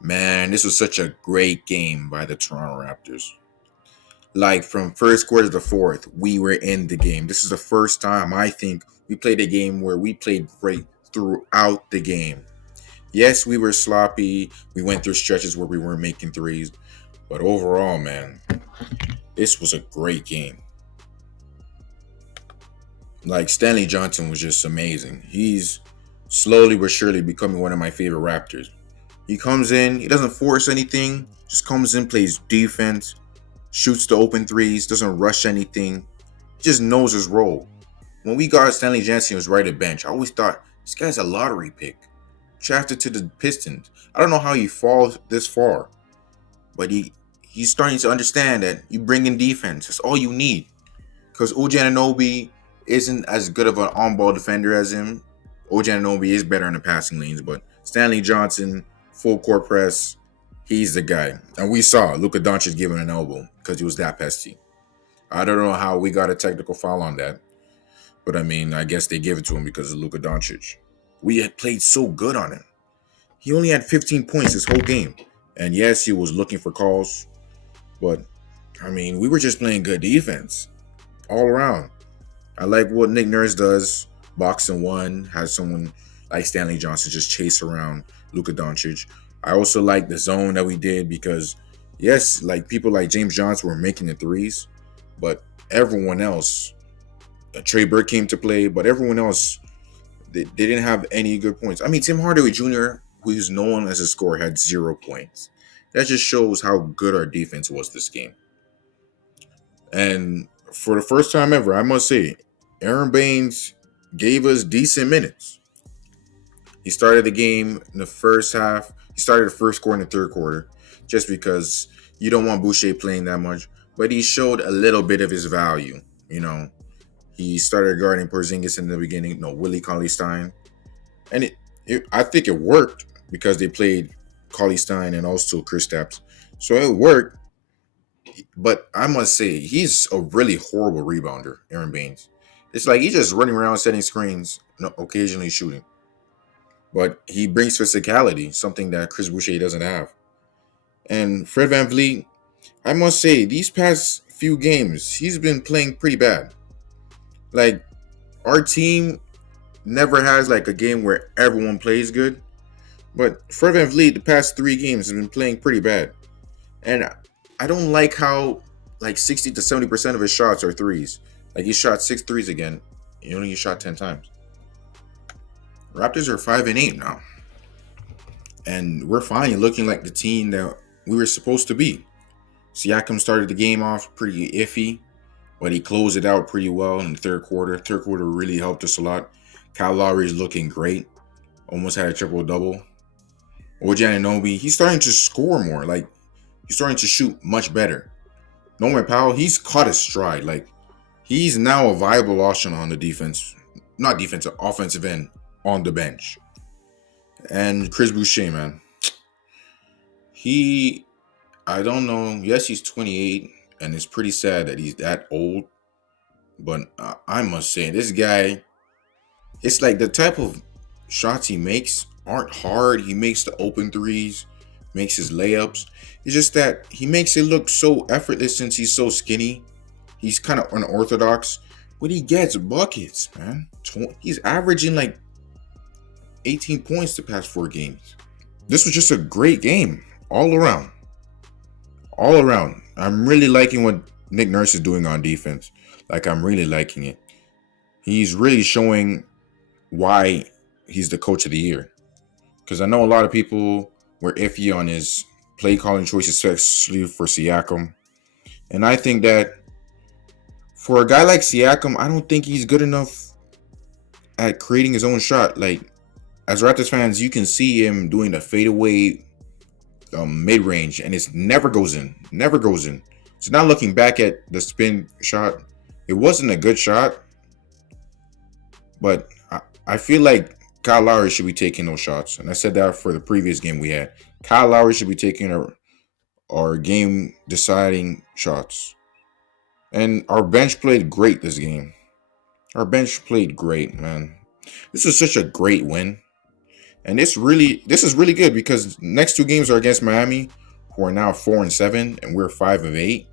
Man, this was such a great game by the Toronto Raptors. Like from first quarter to fourth, we were in the game. This is the first time I think we played a game where we played great throughout the game. Yes, we were sloppy. We went through stretches where we weren't making threes, but overall, man, this was a great game. Like Stanley Johnson was just amazing. He's slowly but surely becoming one of my favorite Raptors. He comes in, he doesn't force anything, just comes in, plays defense, shoots the open threes, doesn't rush anything. He just knows his role. When we got Stanley Johnson, he was right at bench. I always thought this guy's a lottery pick, drafted to the Pistons. I don't know how he falls this far, but he's starting to understand that you bring in defense. That's all you need. Because OG Anunoby isn't as good of an on-ball defender as him. OG Anunoby is better in the passing lanes, but Stanley Johnson, full court press, he's the guy. And we saw Luka Doncic give him an elbow because he was that pesty. I don't know how we got a technical foul on that, but I mean, I guess they gave it to him because of Luka Doncic. We had played so good on him. He only had 15 points this whole game. And yes, he was looking for calls, but I mean, we were just playing good defense all around. I like what Nick Nurse does. Boxing one, has someone like Stanley Johnson just chase around Luka Doncic. I also like the zone that we did because, yes, like people like James Johnson were making the threes, but everyone else, Trey Burke came to play, but everyone else, they didn't have any good points. I mean, Tim Hardaway Jr., who's known as a scorer, had 0 points. That just shows how good our defense was this game. And for the first time ever, I must say, Aaron Baines gave us decent minutes. He started the game in the first half. He started the first quarter and the third quarter just because you don't want Boucher playing that much. But he showed a little bit of his value. You know, he started guarding Porzingis in the beginning. No, Willie Cauley-Stein. And I think it worked because they played Cauley-Stein and also Kristaps. So it worked. But I must say, he's a really horrible rebounder, Aaron Baines. It's like he's just running around setting screens, occasionally shooting. But he brings physicality, something that Chris Boucher doesn't have. And Fred VanVleet, I must say, these past few games, he's been playing pretty bad. Like, our team never has like a game where everyone plays good. But Fred VanVleet, the past 3 games, has been playing pretty bad. And I don't like how like 60 to 70% of his shots are threes. Like he shot 6 threes again. He only shot 10 times. Raptors are 5-8 now. And we're finally looking like the team that we were supposed to be. Siakam started the game off pretty iffy, but he closed it out pretty well in the third quarter. Third quarter really helped us a lot. Kyle Lowry is looking great. Almost had a triple-double. OG Anunoby, he's starting to score more. Like, he's starting to shoot much better. Norman Powell, he's caught his stride. Like, he's now a viable option on the offensive end on the bench. And Chris Boucher, man. I don't know. Yes, he's 28, and it's pretty sad that he's that old. But I must say, this guy, it's like the type of shots he makes aren't hard. He makes the open threes, makes his layups. It's just that he makes it look so effortless since he's so skinny. He's kind of unorthodox, but he gets buckets, man. He's averaging like 18 points the past 4 games. This was just a great game all around. All around. I'm really liking what Nick Nurse is doing on defense. Like, I'm really liking it. He's really showing why he's the coach of the year. Because I know a lot of people were iffy on his play calling choices, especially for Siakam. And I think that for a guy like Siakam, I don't think he's good enough at creating his own shot. Like, as Raptors fans, you can see him doing the fadeaway mid-range, and it never goes in. Never goes in. So now looking back at the spin shot, it wasn't a good shot. But I feel like Kyle Lowry should be taking those shots. And I said that for the previous game we had. Kyle Lowry should be taking our game-deciding shots. And our bench played great this game. Our bench played great, man. This was such a great win. And this is really good because next two games are against Miami, who are now 4-7, and we're 5-8.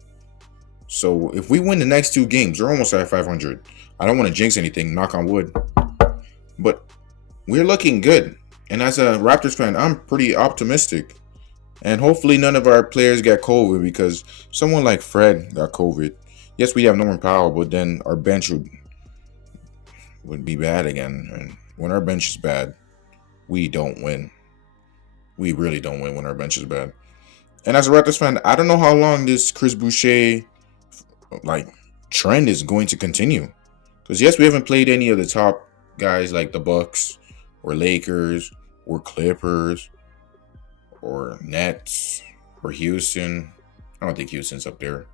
So if we win the next two games, we're almost at 500. I don't want to jinx anything, knock on wood, but we're looking good. And as a Raptors fan, I'm pretty optimistic. And hopefully none of our players get COVID because someone like Fred got COVID. Yes, we have Norman Powell, but then our bench would be bad again. And when our bench is bad, we don't win. We really don't win when our bench is bad. And as a Raptors fan, I don't know how long this Chris Boucher like trend is going to continue. Because yes, we haven't played any of the top guys like the Bucks or Lakers or Clippers or Nets or Houston. I don't think Houston's up there.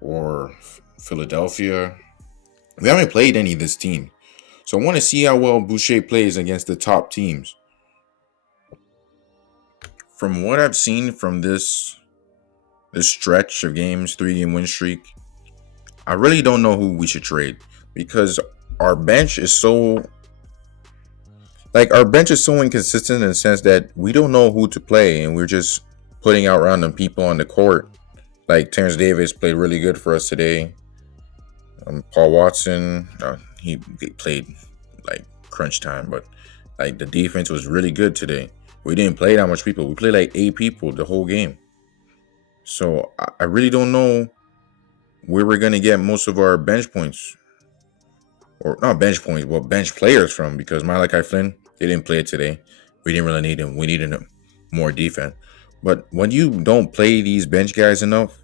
Or Philadelphia. We haven't played any of this team. So I want to see how well Boucher plays against the top teams. From what I've seen from this stretch of games, 3-game win streak, I really don't know who we should trade because our bench is so inconsistent in the sense that we don't know who to play and we're just putting out random people on the court. Like Terrence Davis played really good for us today. Paul Watson, he played like crunch time, but like the defense was really good today. We didn't play that much people. We played like 8 people the whole game. So I really don't know where we're going to get most of our bench points. Or not bench points, but bench players from. Because Malachi Flynn, they didn't play it today. We didn't really need him. We needed him more defense. But when you don't play these bench guys enough,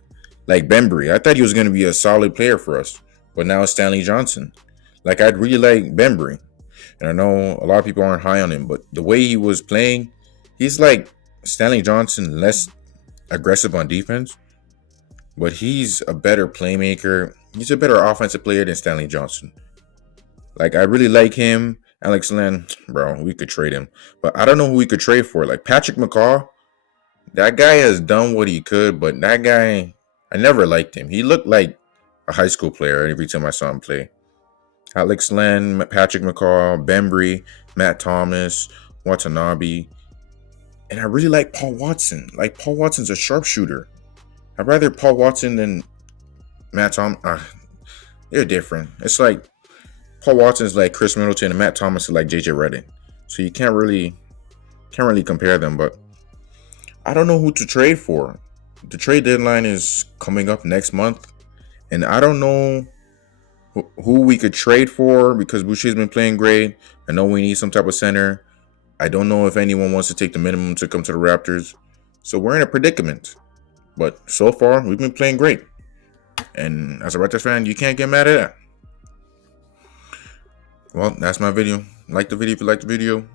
like Bembry, I thought he was going to be a solid player for us. But now it's Stanley Johnson. Like, I'd really like Bembry. And I know a lot of people aren't high on him. But the way he was playing, he's like Stanley Johnson, less aggressive on defense. But he's a better playmaker. He's a better offensive player than Stanley Johnson. Like, I really like him. Alex Len, bro, we could trade him. But I don't know who we could trade for. Like, Patrick McCaw, that guy has done what he could. But that guy, I never liked him. He looked like a high school player every time I saw him play. Alex Len, Patrick McCaw, Bembry, Matt Thomas, Watanabe. And I really like Paul Watson. Like, Paul Watson's a sharpshooter. I'd rather Paul Watson than Matt Thomas. They're different. It's like Paul Watson is like Chris Middleton and Matt Thomas is like JJ Redick. So you can't really compare them. But I don't know who to trade for. The trade deadline is coming up next month. And I don't know who we could trade for because Boucher's been playing great. I know we need some type of center. I don't know if anyone wants to take the minimum to come to the Raptors. So we're in a predicament. But so far, we've been playing great. And as a Raptors fan, you can't get mad at that. Well, that's my video. Like the video if you like the video.